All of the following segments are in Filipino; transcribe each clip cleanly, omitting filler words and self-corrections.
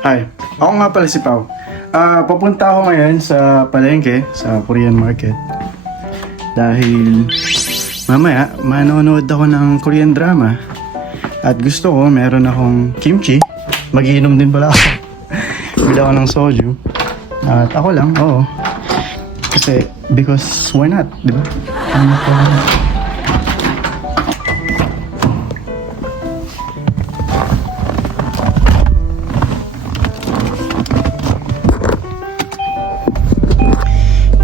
Hi, ako nga pala si Pao. Papunta ako ngayon sa palengke, sa Korean market. Dahil mamaya, manonood ako ng Korean drama. At gusto ko, meron akong kimchi. Magiinom din pala ako. Bili ako ng soju. At ako lang, oo. Kasi, because why not, di ba? Ano ko?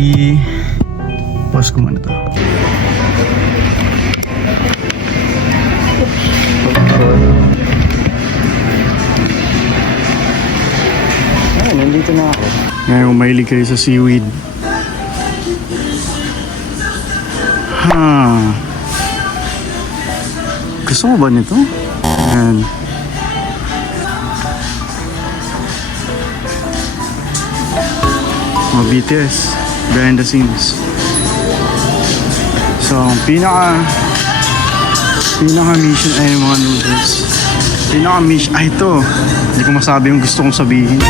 I-pause ko muna to. Ay, nandito na ako. Ngayon, mahilig kayo sa seaweed. Gusto mo ba nito? Ayan. Mga BTS. Behind the scenes. So, pinaka mission ay mga noodles. Pinaka mission ay ito. Hindi ko masabi yung gusto kong sabihin.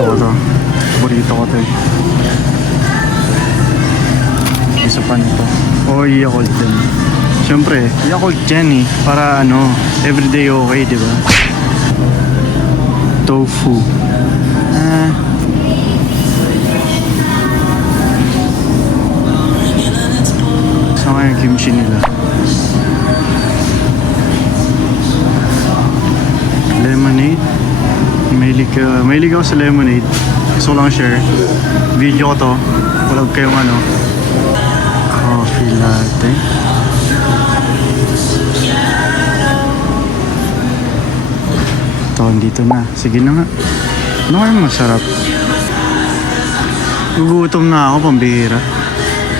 So, ito. Paborito ko ito eh. Isa pa nito. O, Yakult din. Siyempre, Yakult dyan eh. Para ano, everyday okay, di ba? Tofu. So nga yung kimchi nila. Lemonade. Mahilig ako sa lemonade. Gusto ko lang share. Video ko to. Walang kayong ano. Coffee latte. Ito, dito na. Sige na nga. Ano kaya masarap? Gugutom na ako, pambihira.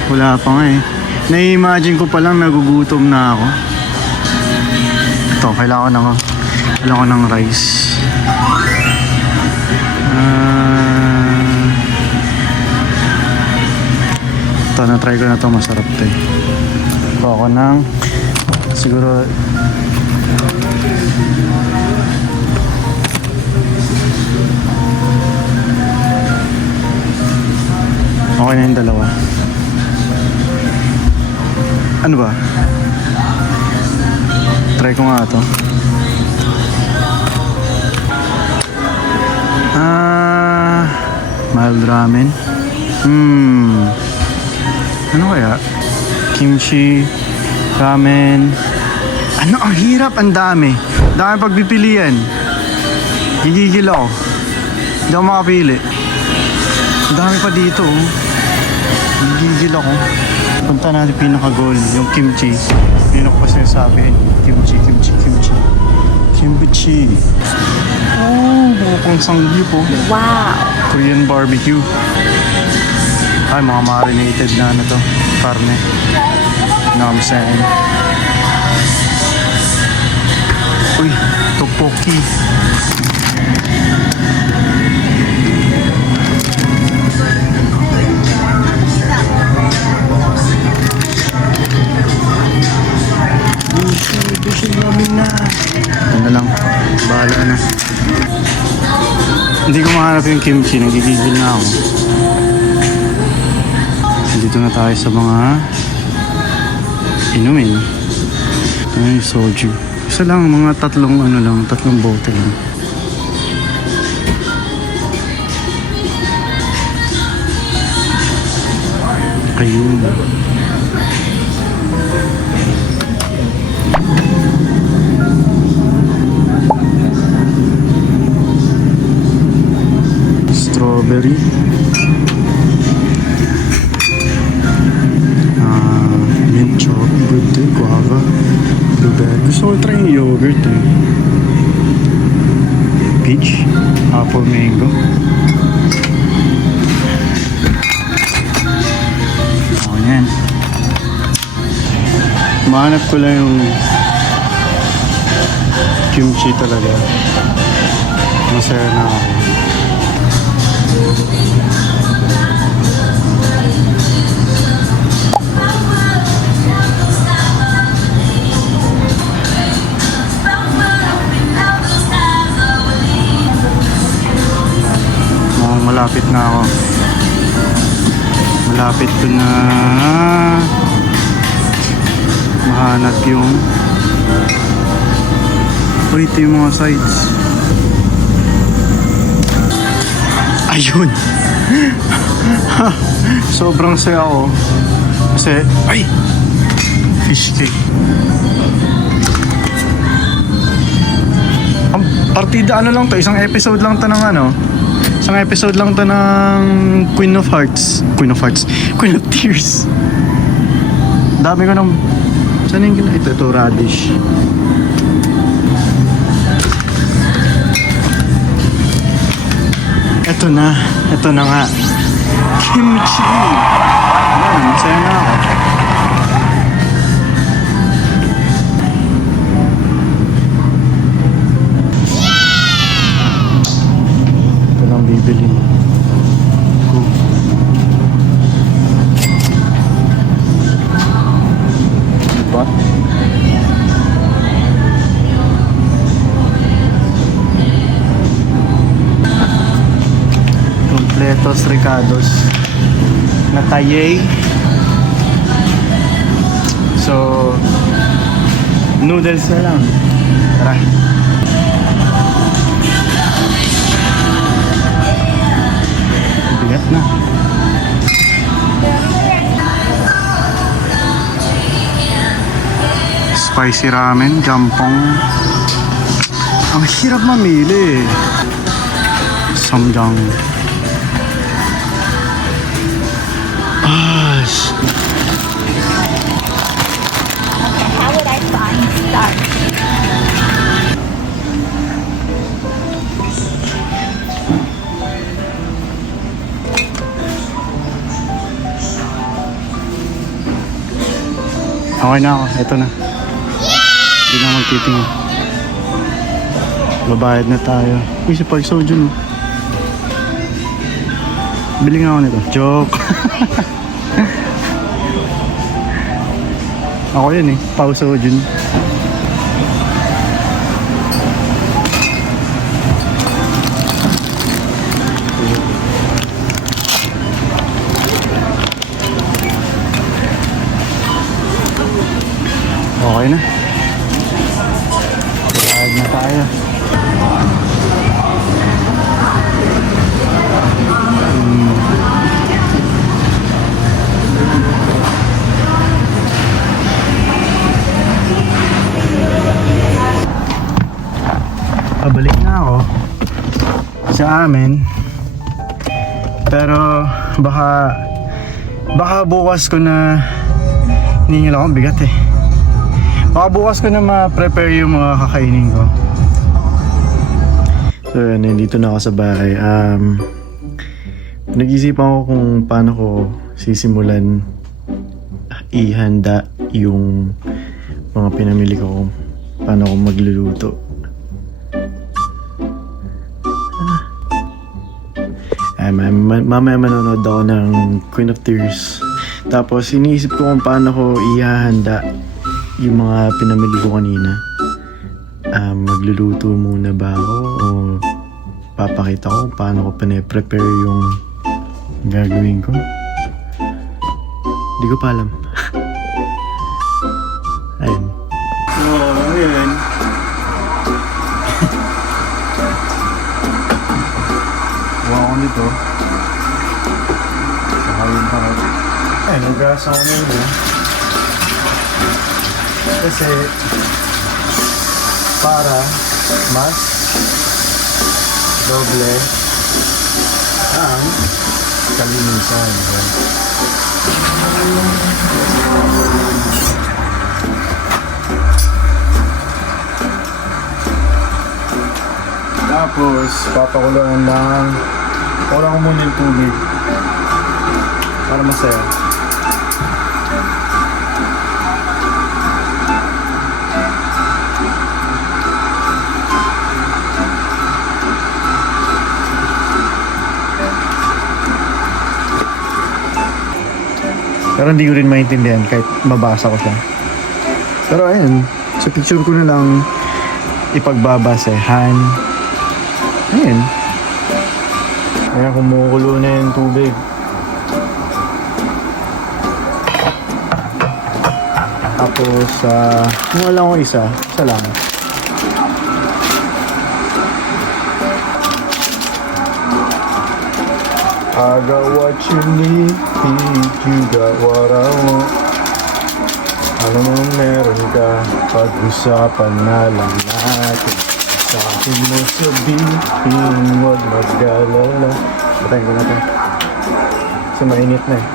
Wala pa nga eh. Na-imagine ko pa lang nagugutom na ako. Ito, kailangan ko ng rice. Ito, na-try ko na ito. Masarap ito eh. Ito ako ng siguro okay na yung dalawa. Ano ba? Try ko nga ito. Mild ramen. Ano kaya? Kimchi, ramen. Ano? Ang hirap, ang dami. Dami pagpipilian. Gigigil ako. Hindi ako makapili. Ang dami pa dito. Gigigil ako. Punta natin pinaka-goal, yung kimchi. Yun ako pa sinasabi. Kimchi. Oh, mukhang sangyup po. Wow! Korean barbecue. Ay, mga marinated na ano to. Karne. You know what I'm saying? Uy, tteokbokki. Ano lang, bahala na. Hindi ko mahanap yung kimchi, nagigigil na ako. Dito na tayo sa mga inumin. Ito na yung soju. Isa lang, mga tatlong bote lang. Ayun. Strawberry, mint chocolate, guava, blueberry. Gusto ko try yung yogurt eh. Peach, apple, mango. Oh, yan. Mahanap ko lang yung kimchi talaga. Masaya na ako. malapit na ako. Malapit ko na mahanap yung ito yung mga sides. Ayun. Sobrang saya ako kasi ay fish cake. Ang partida ano lang to, isang episode lang to ng isang episode lang to ng Queen of Tears. Dami ko ng saan yung ito radish. Ito na nga. Kimchi. Ayan, masaya na ako. Ito lang bibili. Cool. Diba? Completos Ricados na tayay. So noodles na lang. Tara. Bigat na. Spicy ramen, jampong. Ang hirap mamili. Samjang. How would I find stars? Okay na ako, ito na. Hindi na magtitingin. Babayad na tayo. Uy, si Park Seo-joon. Bili nga ako nito. Joke. Ako yan eh, Park Seo-joon. Okay na. Babayad na tayo. Pabalik na ako sa amin, pero baka bukas ko na hiningil ako, bigat eh. Baka bukas ko na ma-prepare yung mga kakainin ko. So nandito na ako sa bahay. Nag-isipan ko kung paano ko sisimulan ihanda yung mga pinamili ko, kung paano ko magluluto. Mamaya manonood ako ng Queen of Tears. Tapos iniisip ko kung paano ko ihahanda yung mga pinamili ko kanina. Magluluto muna ba ako o papakita ko kung paano ko pine-prepare yung gagawin ko. Hindi ko pa alam. Ayun. So, ayun. Huwag ako nito. Saka yun pa rin. Ayun, nag-gas ako ngayon. Kasi para mas doble ang kalinisan. Tapos papakuloan ko muna yung tubig para masaya. Pero hindi ko rin maintindihan kahit mabasa ko siya. Pero ayun, sa picture ko na lang ipagbabasehan. Ayun. Ayan, kumukulo na yung tubig. Tapos, kung lang ko isa lang. I got what you need, you got what I want. Alam mo meron ka, pag-usapan na lang natin. Sa akin mo sabihin, huwag mag-alala. Patayin ko na ito. Kasi mainit na eh.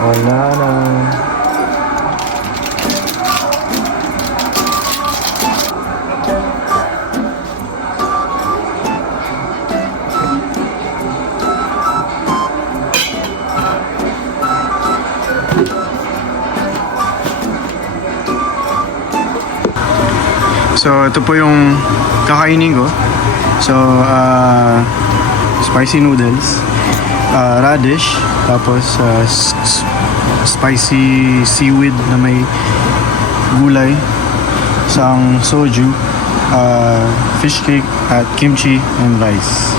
Wala na. So, ito po yung kakainin ko. So, spicy noodles, radish, tapos spicy seaweed na may gulay, isang soju, fish cake, at kimchi and rice.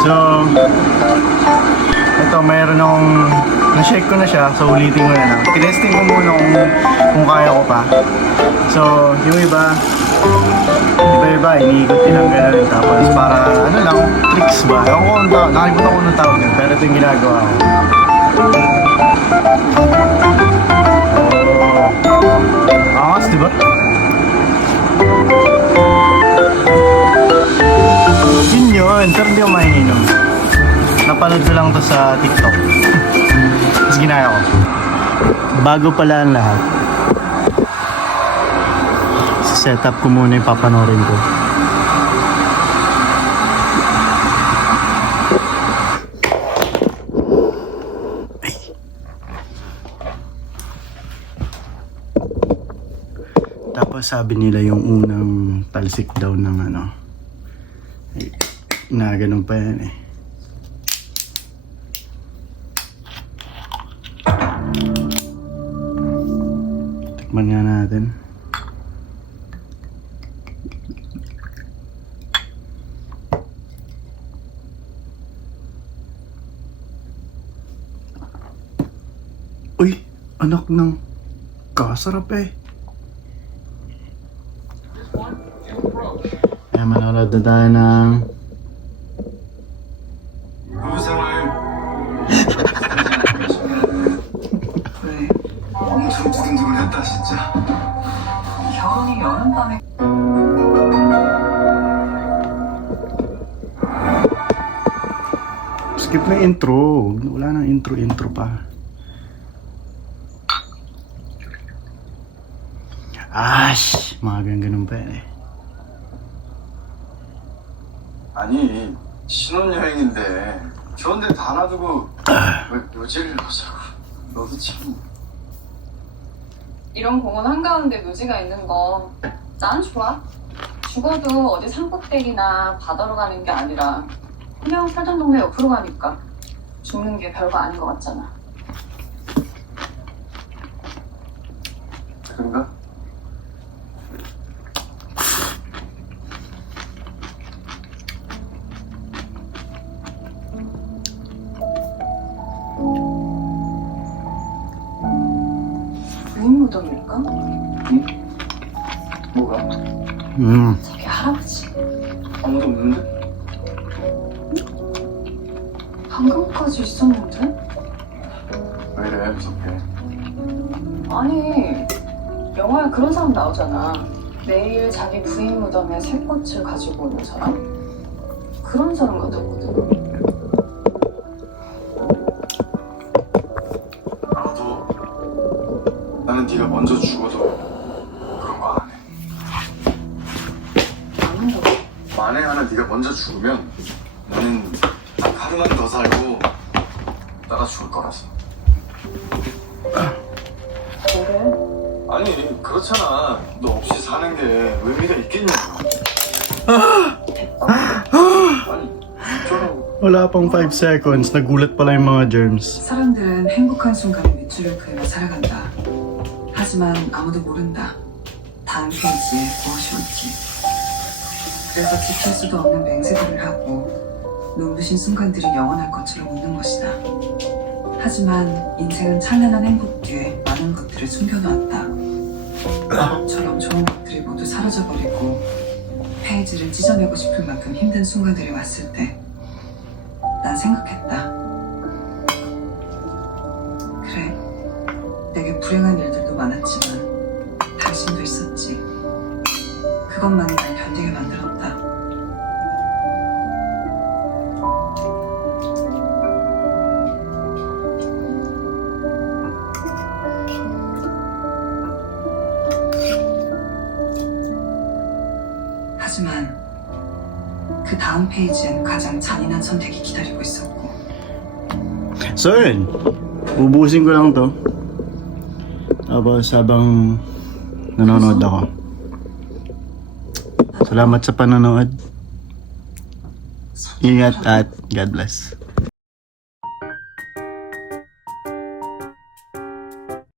So, ito mayroon akong na-shake ko na siya, so ulitin ko na lang. Tinesting ko muna kung kaya ko pa. So, yung iba, iniikot nilang gano'n. Tapos para, ano lang, tricks ba? Ewan ko kung nakalimutan ko ng tawag yun, pero ito yung ginagawa ko. Angas, di ba? Yun, pero hindi ako maininom. Napanood ko lang to sa TikTok. Tapos ginaya ko. Bago pala ang lahat, set up ko muna yung papanorin ko. Ay. Tapos sabi nila yung unang talsik daw ng ano, na ganun pa yan eh. Tikman nga natin. Uy, anak ng kasarap eh. Ayan, manonood na tayo ng 엄청 두근두근했다 진짜. 결혼이 여름밤에 skip na intro. Wala nang intro pa. Ash, mga ganun pa yan eh. 아니 신혼여행인데 좋은데 다 놔두고 왜 묘지를 가자고. 너도 참. 이런 공원 한가운데 묘지가 있는 거 난 좋아. 죽어도 어디 산꼭대기나 바다로 가는 게 아니라 그냥 살던 동네 옆으로 가니까 죽는 게 별거 아닌 것 같잖아. 그런가? 부인 무덤일까? 뭐가? 저기 할아버지. 아무도 없는데? 방금까지 있었는데? 왜 이래 무섭게? 아니 영화에 그런 사람 나오잖아. 매일 자기 부인 무덤에 새 꽃을 가지고 오는 사람? 그런 사람 같았거든. 나도 나는 네가 먼저 죽어도 그런 거 안 해. 안 한다고. 만에 하나 네가 먼저 죽으면 나는 딱 하루만 더 살고 따라 죽을 거라서. 뭐래? 아니 그렇잖아. 너 없이 사는 게 의미가 있겠냐고. 아니 어쩌라고. Wala pang 5 seconds, nagulat pala yung mga germs. 사람들은 행복한 순간에 밑줄을 그으며 살아간다. 하지만 아무도 모른다. 다음 페이지에 무엇이 올지. 그래서 지킬 수도 없는 맹세들을 하고 눈부신 순간들이 영원할 것처럼 웃는 것이다. 하지만 인생은 찬란한 행복 뒤에 많은 것들을 숨겨놓았다. 마법처럼 좋은 것들이 모두 사라져버리고 페이지를 찢어내고 싶을 만큼 힘든 순간들이 왔을 때 난 생각했다. 그래, 내게 불행한 일들도 많았지만 당신도 있었지. 그것만이 날 견디게 만들었다. 하지만 그 다음 페이지엔 가장 잔인한 선택이 기다리고 있었고 So yun, ubusin ko lang to. Tapos habang nanonood ako. Salamat sa panonood. Ingat at God bless.